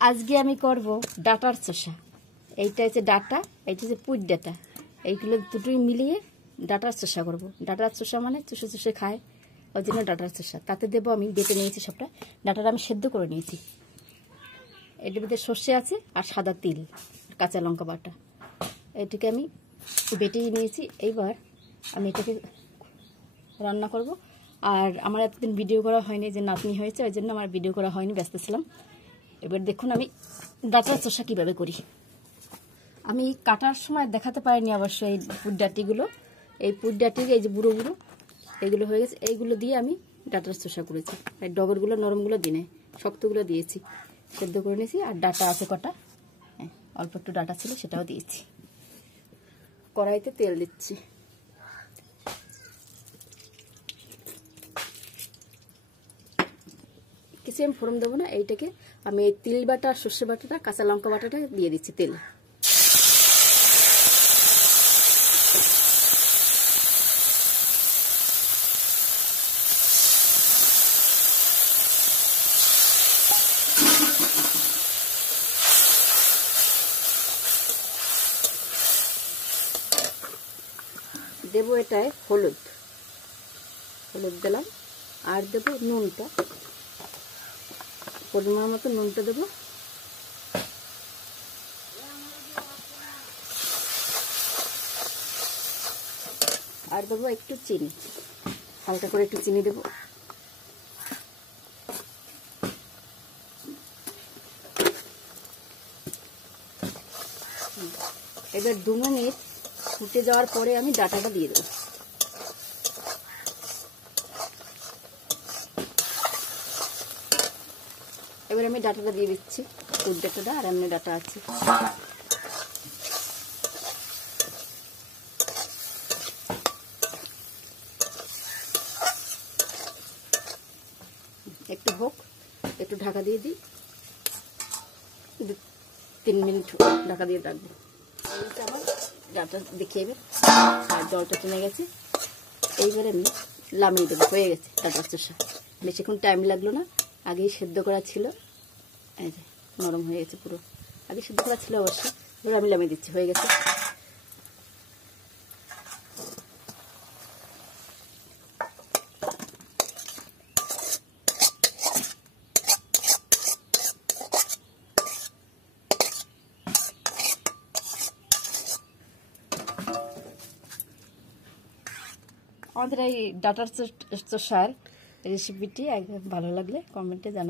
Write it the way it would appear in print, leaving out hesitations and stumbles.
আজকে আমি করব ডাটার চোষা। এইটা হচ্ছে ডাটা, এইটা হচ্ছে পুঁই ডাটা। এইগুলো দুটোই মিলিয়ে ডাটার চোষা করব। ডাটার চোষা মানে চুষে চুষে খায়, ওই জন্য ডাটার চোষা। তাতে দেবো আমি বেটে নিয়েছি সবটা। ডাটাটা আমি সেদ্ধ করে নিয়েছি। এটার মধ্যে সর্ষে আছে আর সাদা তিল, কাঁচা লঙ্কা বাটা। এটাকে আমি বেটে নিয়েছি। এইবার আমি এটাকে রান্না করব। আর আমার এতদিন ভিডিও করা হয়নি, যে নাতনি হয়েছে ওই জন্য আমার ভিডিও করা হয়নি, ব্যস্ত ছিলাম। এবার দেখুন আমি ডাটার চোষা কীভাবে করি। আমি কাটার সময় দেখাতে পারিনি অবশ্য এই পুঁইডাটিগুলো। এই পুঁইডাটির এই যে বুড়ো বুড়ো এইগুলো হয়ে গেছে, এইগুলো দিয়ে আমি ডাটার চোষা করেছি। এই ডগরগুলো নরমগুলো দিনে শক্তগুলো দিয়েছি, সেদ্ধ করে নিয়েছি। আর ডাটা আছে কটা, হ্যাঁ অল্প একটু ডাটা ছিল সেটাও দিয়েছি। কড়াইতে তেল দিচ্ছি। কিছু আমি ফোড়ন দেবো না, এইটাকে আমি এই তিল বাটা, সর্ষে বাটাটা, কাঁচা লঙ্কা বাটাটা দিয়ে দিচ্ছি তেল। দেবো এটায় হলুদ, হলুদ দিলাম। আর দেবো নুনটা, পরিমাণ মতো নুনটা দেবো। আর দেবো একটু চিনি, হালকা করে একটু চিনি দেবো। এবার 2 মিনিট ফুটে যাওয়ার পরে আমি ডাটাটা দিয়ে দেবো। এবার আমি ডাটাটা দিয়ে দিচ্ছি, পুঁই ডাটাটা। আর এমনি ডাটা আছে। একটু হোক, একটু ঢাকা দিয়ে দিই, 3 মিনিট ঢাকা দিয়ে রাখবো। আমার ডাটা দেখিয়ে এবার আর জলটা টেনে গেছে। এইবারে আমি নামিয়ে দেবো, হয়ে গেছে ডাটার চোষা। বেশিক্ষণ টাইম লাগলো না, আগেই সেদ্ধ করা ছিল। এই যে নরম হয়ে গেছে পুরো, আগে সেদ্ধ করা ছিল অবশ্য। এবার আমি নামিয়ে দিচ্ছি, হয়ে গেছে। আমাদের এই ডাটার চোষার রেসিপিটি একদম ভালো লাগলে কমেন্টে জানাবেন।